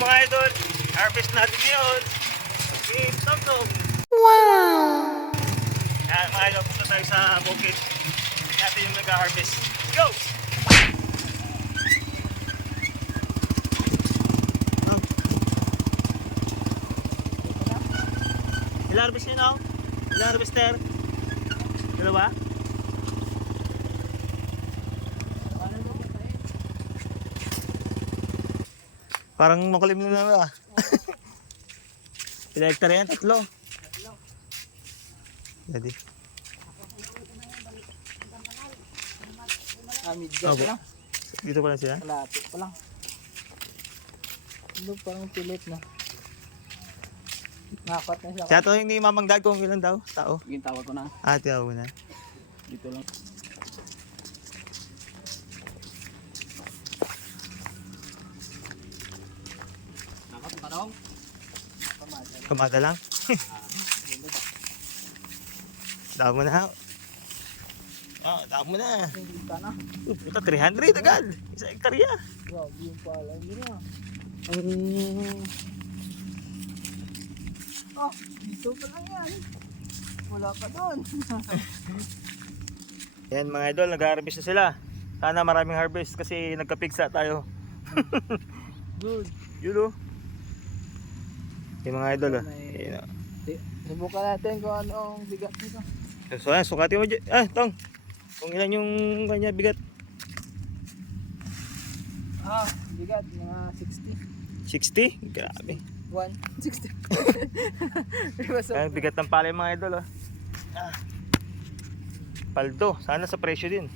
mga idol, harvest natin ngayon. Game Tom. Wow! Yan mga idol, punta tayo sa bukid. Natin yung nag-harvest. Let's go! Ilang harvest nyo na? Ilang harvester? Dalawa? Parang makulim na naman ah. Ilang hektar yan? Tatlo? Jadi. Midja pa lang. Dito pa lang sila? Malapit pa lang. Ano parang pilit na. Nakat na siya. Kaya to yung ni Mamang Dag kung ilan daw tao? Yung tawag ko na. Ah, tiyawag mo na. Dito lang. Nakat pa daw. Kamada lang. Dami mo na. Ah, dami mo na. Kita na. Puta, 300 agad. Isa hektarya. Grabe yung pala. Hindi na. Oh, dito pa lang yan. Wala pa doon. Yan mga idol, nag-harvest na sila. Sana maraming harvest kasi nagkapigsa tayo. Good. Yun o. Yung mga idol ah. Yun, Subukan natin kung ano ang bigat nito. So yan, sukatin mo dyan. Ah, Tong. Kung ilan yung kanya bigat. Bigat. Mga 60. 60? Grabe. 160. Ang bigat ng palay mga idol ah. Paldo, sana sa presyo din.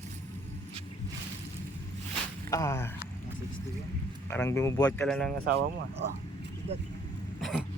Ah, 60 yan. parang binubuhat ka lang ng asawa mo ah. Bigat.